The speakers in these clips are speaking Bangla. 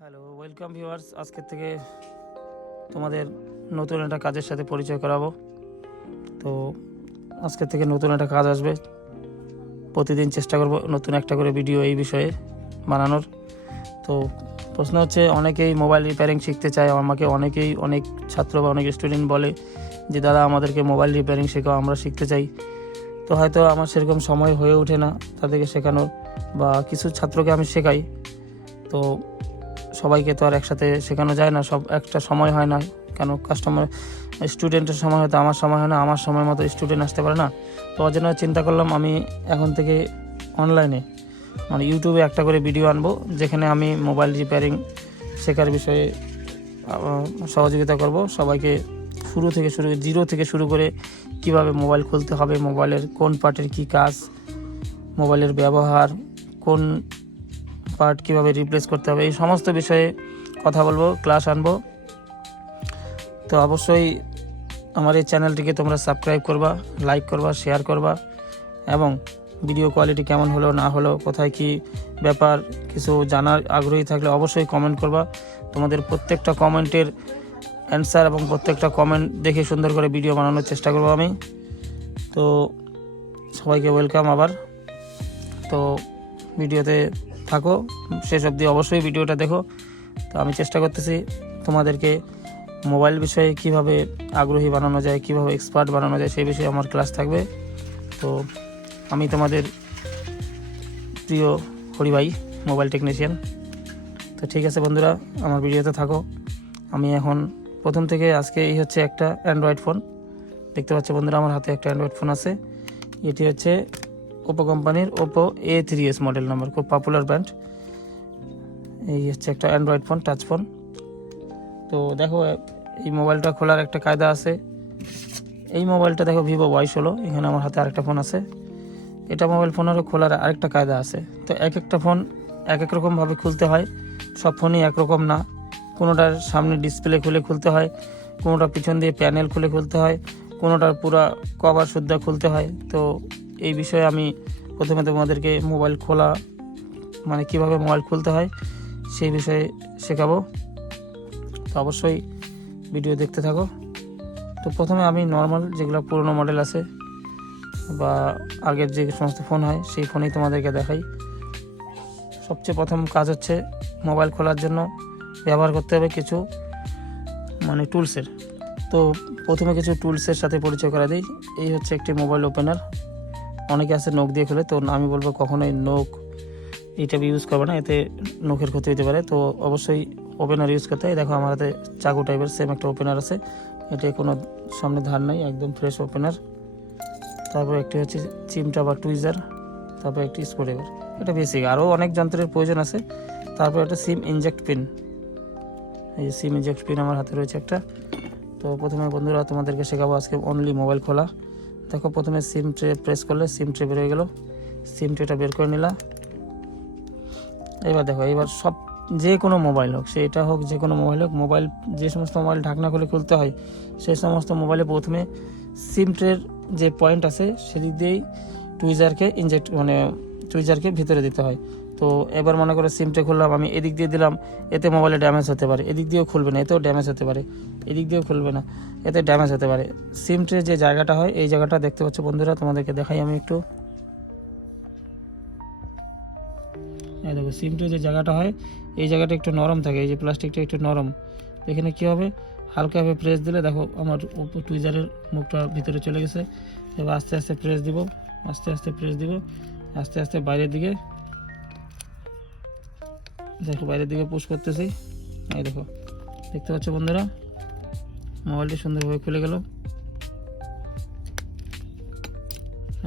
Hello, welcome viewers. আজকের থেকে তোমাদের নতুন একটা কাজের সাথে পরিচয় করাবো। তো আজকের থেকে নতুন একটা কাজ আসবে। প্রতিদিন চেষ্টা করব নতুন একটা করে ভিডিও এই বিষয়ে বানানোর। তো প্রশ্ন হচ্ছে, অনেকেই মোবাইল রিপেয়ারিং শিখতে চায়। আমাকে অনেক ছাত্র বা অনেক স্টুডেন্ট বলে যে দাদা আমাদেরকে মোবাইল রিপেয়ারিং শেখাও, আমরা শিখতে চাই। তো হয়তো আমার সেরকম সময় হয়ে ওঠে না তাদেরকে শেখানোর, বা কিছু ছাত্রকে আমি শেখাই। তো সবাইকে তো আর একসাথে শেখানো যায় না, সব একটা সময় হয় না। কেন স্টুডেন্টের সময় হয়তো আমার সময় হয় না, আমার সময় মতো স্টুডেন্ট আসতে পারে না। তো ওর জন্য চিন্তা করলাম আমি এখন থেকে অনলাইনে মানে ইউটিউবে একটা করে ভিডিও আনবো, যেখানে আমি মোবাইল রিপেয়ারিং শেখার বিষয়ে সহযোগিতা করব সবাইকে। জিরো থেকে শুরু করে কিভাবে মোবাইল খুলতে হবে, মোবাইলের কোন পার্টের কী কাজ, মোবাইলের ব্যবহার, কোন পার্ট কীভাবে রিপ্লেস করতে হবে, এই সমস্ত বিষয়ে কথা বলবো, ক্লাস আনবো। তো অবশ্যই আমার এই চ্যানেলটিকে তোমরা সাবস্ক্রাইব করবা, লাইক করবা, শেয়ার করবা, এবং ভিডিও কোয়ালিটি কেমন হলো না হলো, কোথায় কি ব্যাপার কিছু জানার আগ্রহী থাকলে অবশ্যই কমেন্ট করবা। তোমাদের প্রত্যেকটা কমেন্টের অ্যান্সার এবং প্রত্যেকটা কমেন্ট দেখে সুন্দর করে ভিডিও বানানোর চেষ্টা করবো আমি। তো সবাইকে ওয়েলকাম আবার। তো ভিডিওতে থাকো শেষ অবধি, অবশ্যই ভিডিওটা দেখো। তো আমি চেষ্টা করতেছি তোমাদেরকে মোবাইল বিষয়ে কিভাবে আগ্রহী বানানো যায়, কিভাবে এক্সপার্ট বানানো যায়, সেই বিষয়ে আমার ক্লাস থাকবে। তো আমি তোমাদের প্রিয় হরিভাই, মোবাইল টেকনিশিয়ান। তো ঠিক আছে বন্ধুরা, আমার ভিডিওতে থাকো। আমি এখন প্রথম থেকে আজকে এই হচ্ছে একটা অ্যান্ড্রয়েড ফোন দেখতে পাচ্ছ বন্ধুরা, আমার হাতে একটা অ্যান্ড্রয়েড ফোন আছে। এটি হচ্ছে ওপো কোম্পানির ওপো A3s মডেল নাম্বার, খুব পপুলার ব্র্যান্ড। এই হচ্ছে একটা অ্যান্ড্রয়েড ফোন, টাচ ফোন। তো দেখো এই মোবাইলটা খোলার একটা কায়দা আছে। এই মোবাইলটা দেখো ভিভো Y16, এখানে আমার হাতে আরেকটা ফোন আছে। এটা মোবাইল ফোনেরও খোলার আরেকটা কায়দা আছে। তো এক একটা ফোন এক এক রকমভাবে খুলতে হয়, সব ফোনই একরকম না। কোনোটার সামনে ডিসপ্লে খুলে খুলতে হয়, কোনোটা পিছন দিয়ে প্যানেল খুলে খুলতে হয়, কোনোটার পুরা কভার শুদ্ধ খুলতে হয়। তো এই বিষয়ে আমি প্রথমে তোমাদেরকে মোবাইল খোলা মানে কিভাবে মোবাইল খুলতে হয় সেই বিষয়ে শেখাবো। তো অবশ্যই ভিডিও দেখতে থাকো। তো প্রথমে আমি নর্মাল যেগুলো পুরনো মডেল আছে বা আগের যে সমস্ত ফোন হয় সেই ফোনেই তোমাদেরকে দেখাই। সবচেয়ে প্রথম কাজ হচ্ছে মোবাইল খোলার জন্য ব্যবহার করতে হবে কিছু মানে টুলসের। তো প্রথমে কিছু টুলসের সাথে পরিচয় করা দিই। এই হচ্ছে একটি মোবাইল ওপেনার। অনেকে আছে নখ দিয়ে খোলে, তো আমি বলবো কখনোই নখ এটা ইউজ করবে না, এতে নখের ক্ষতি হতে পারে। তো অবশ্যই ওপেনার ইউজ করতে হয়। দেখো আমার হাতে চাকু টাইপের সেম একটা ওপেনার আছে, এটা কোনো সামনে ধার নাই, একদম ফ্রেশ ওপেনার। তারপর একটি হচ্ছে চিমটা বা টুইজার, তারপর একটি স্ক্রুড্রাইভার। এটা বেসিক, আরও অনেক যন্ত্রের প্রয়োজন আছে। তারপর একটা সিম ইনজেক্ট পিন, এই যে সিম ইনজেক্ট পিন আমার হাতে রয়েছে একটা। তো প্রথমে বন্ধুরা তোমাদেরকে শেখাবো আজকে অনলি মোবাইল খোলা। দেখো প্রথমে সিম ট্রে প্রেস করলে সিম ট্রে বের হয়ে গেলো, সিম ট্রেটা বের করে নিলাম। এবার দেখো, এবার সব যে কোনো মোবাইল হোক, সেটা হোক যে কোনো মোবাইল হোক, মোবাইল যে সমস্ত মোবাইল ঢাকনা খুলে খুলতে হয় সেই সমস্ত মোবাইলে প্রথমে সিম ট্রের যে পয়েন্ট আছে সেদিক দিয়েই টুইজারকে ভিতরে দিতে হয়। তো এবার মনে করো সিম ট্রে খুললাম, আমি এদিক দিয়ে দিলাম, এতে মোবাইলে ড্যামেজ হতে পারে। এদিক দিয়েও খুলবে না, এতেও ড্যামেজ হতে পারে। এদিক দিয়েও খুলবে না, এতে ড্যামেজ হতে পারে। সিম ট্রে যে জায়গাটা হয়, এই জায়গাটা দেখতে পাচ্ছ বন্ধুরা, তোমাদেরকে দেখাই আমি একটু। এই দেখো সিম ট্রে যে জায়গাটা হয়, এই জায়গাটা একটু নরম থাকে, এই যে প্লাস্টিকটা একটু নরম। এখানে কী হবে, হালকাভাবে প্রেস দিলে দেখো আমার টুইজারের মুখটা ভিতরে চলে গেছে। এবার আস্তে আস্তে প্রেস দিব, আস্তে আস্তে বাইরের দিকে, দেখো বাইরের দিকে পুশ করতেছি। এই দেখো, দেখতে পাচ্ছ বন্ধুরা, মোবাইলটি সুন্দরভাবে খুলে গেল।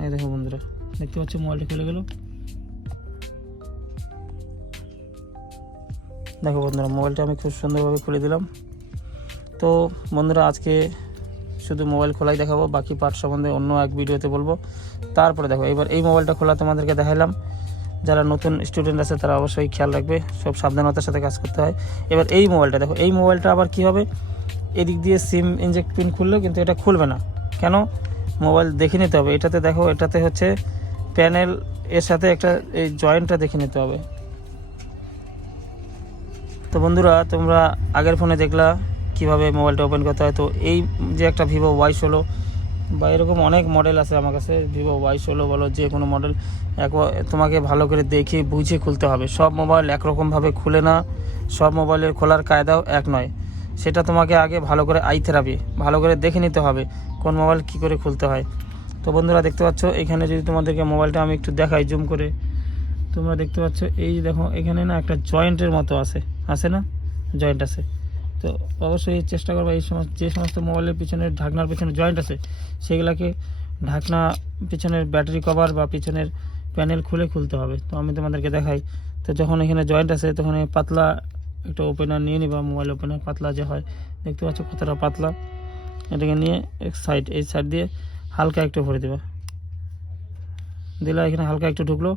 এই দেখো বন্ধুরা, দেখতে পাচ্ছ মোবাইলটি খুলে গেল। দেখো বন্ধুরা, মোবাইলটা আমি খুব সুন্দরভাবে খুলে দিলাম। তো বন্ধুরা, আজকে শুধু মোবাইল খোলাই দেখাবো, বাকি পার্ট সম্বন্ধে অন্য এক ভিডিওতে বলবো। তারপরে দেখো, এবার এই মোবাইলটা খোলা তোমাদেরকে দেখালাম। যারা নতুন স্টুডেন্ট আছে তারা অবশ্যই খেয়াল রাখবে, সব সাবধানতার সাথে কাজ করতে হয়। এবার এই মোবাইলটা দেখো, এই মোবাইলটা আবার কী হবে, এদিক দিয়ে সিম ইনজেক্ট পিন খুললেও কিন্তু এটা খুলবে না। কেন, মোবাইল দেখে নিতে হবে। এটাতে দেখো, এটাতে হচ্ছে প্যানেল এর সাথে একটা এই জয়েন্টটা দেখে নিতে হবে। তো বন্ধুরা, তোমরা আগের ফোনে দেখলা কিভাবে মোবাইলটা ওপেন করতে হয়। তো এই যে একটা ভিভো Y16 বা এরকম অনেক মডেল আছে আমার কাছে, ভিভো Y16 বলো, যে কোনো মডেল, তোমাকে ভালো করে দেখে বুঝে খুলতে হবে। সব মোবাইল একরকমভাবে খুলে না, সব মোবাইলের খোলার কায়দাও এক নয়। সেটা তোমাকে আগে ভালো করে আইতে হবে, ভালো করে দেখে নিতে হবে কোন মোবাইল কী করে খুলতে হয়। তো বন্ধুরা দেখতে পাচ্ছ এখানে, যদি তোমাদেরকে মোবাইলটা আমি একটু দেখাই জুম করে, তোমরা দেখতে পাচ্ছ এই দেখো এখানে না একটা জয়েন্টের মতো আছে না, জয়েন্ট আছে। তো অবশ্যই চেষ্টা করবো এই সমস্ত যে সমস্ত মোবাইলের পিছনের ঢাকনার পিছনে জয়েন্ট আছে সেগুলোকে ঢাকনা, পিছনের ব্যাটারি কভার বা পিছনের প্যানেল খুলতে হবে। তো আমি তোমাদেরকে দেখাই। তো যখন এখানে জয়েন্ট আছে তখন এই পাতলা একটা ওপেনার নিয়ে নিবা, মোবাইল ওপেনার পাতলা যে হয়, দেখতে পাচ্ছ কতটা পাতলা। এটাকে নিয়ে এই সাইড দিয়ে হালকা একটু ভরে দেবা, দিলা এখানে হালকা একটু ঢুকলো,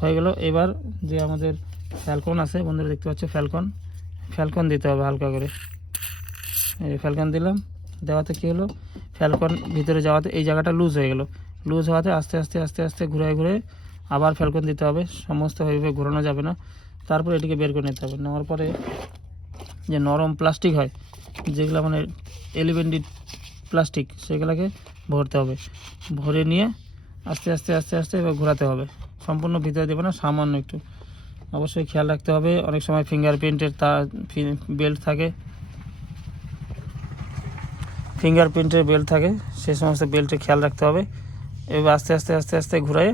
হয়ে গেল। এবার যে আমাদের ফ্যালকন আছে বন্ধুরা, দেখতে পাচ্ছ ফ্যালকন দিতে হবে হালকা করে। এই ফ্যালকন দিলাম, দেওয়াতে কী হলো, ফ্যালকন ভিতরে যাওয়াতে এই জায়গাটা লুজ হয়ে গেল। লুজ হওয়াতে আস্তে আস্তে ঘুরে আবার ফ্যালকন দিতে হবে। সমস্ত ভাবে ঘোরানো যাবে না। তারপর এটিকে বের করে নিতে হবে। নেওয়ার পরে যে নরম প্লাস্টিক হয়, যেগুলো মানে 11D প্লাস্টিক, সেগুলোকে ভরতে হবে। ভরে নিয়ে আস্তে আস্তে এবার ঘোরাতে হবে। সম্পূর্ণ ভিতরে দেবে না, সামান্য একটু। অবশ্যই খেয়াল রাখতে হবে, অনেক সময় ফিঙ্গারপ্রিন্টের বেল্ট থাকে, সেই সমস্ত বেল্টে খেয়াল রাখতে হবে। এবার আস্তে আস্তে ঘুরায়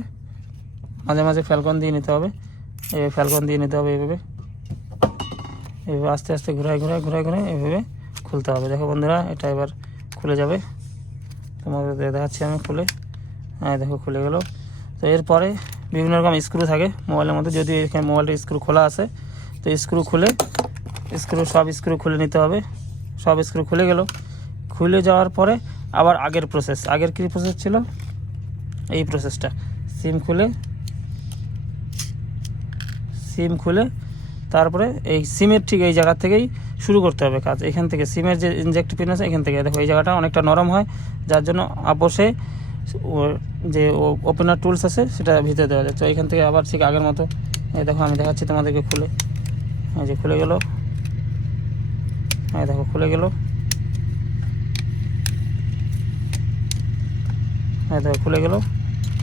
মাঝে ফ্যালকন দিয়ে নিতে হবে। এইভাবে আস্তে ঘুরায় এইভাবে খুলতে হবে। দেখো বন্ধুরা, এটা এবার খুলে যাবে। তোমাদের দেখাচ্ছি আমি খুলে। হ্যাঁ দেখো খুলে গেল। তো এরপরে বিভিন্ন রকম স্ক্রু থাকে মোবাইলের মধ্যে। যদি এখানে মোবাইলটা স্ক্রু খোলা আছে, তো সব স্ক্রু খুলে নিতে হবে। সব স্ক্রু খুলে গেল। খুলে যাওয়ার পরে আবার আগের কী প্রসেস ছিল, এই প্রসেসটা, সিম খুলে তারপরে এই সিমের ঠিক এই জায়গা থেকেই শুরু করতে হবে কাজ। এখান থেকে সিমের যে ইনজেক্ট পিন আছে এখান থেকে, দেখো এই জায়গাটা অনেকটা নরম হয়, যার জন্য আপোষে যে ওপেনার টুলস আছে সেটা ভিতরে দেওয়া যায়। তো এখান থেকে আবার ঠিক আগের মতো, এই দেখো আমি দেখাচ্ছি তোমাদেরকে খুলে। এই যে খুলে গেল, এই দেখো খুলে গেল, এই দেখো খুলে গেল।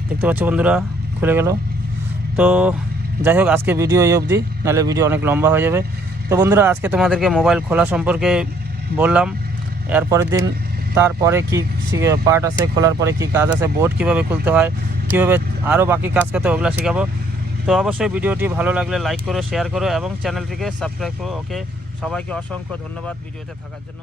দেখতে পাচ্ছ বন্ধুরা, খুলে গেল। তো যাই হোক, আজকে ভিডিও এই অবধি, নাহলে ভিডিও অনেক লম্বা হয়ে যাবে। তো বন্ধুরা, আজকে তোমাদেরকে মোবাইল খোলা সম্পর্কে বললাম। এরপরের দিন তারপরে কি পার্ট আছে, খোলার পরে কি কাজ আছে, বোর্ড কীভাবে খুলতে হয়, কীভাবে আরও বাকি কাজ করতে হয়, ওগুলো শেখাবো। তো অবশ্যই ভিডিওটি ভালো লাগলে লাইক করো, শেয়ার করো এবং চ্যানেলটিকে সাবস্ক্রাইব করো। ওকে, সবাইকে অসংখ্য ধন্যবাদ ভিডিওতে থাকার জন্য।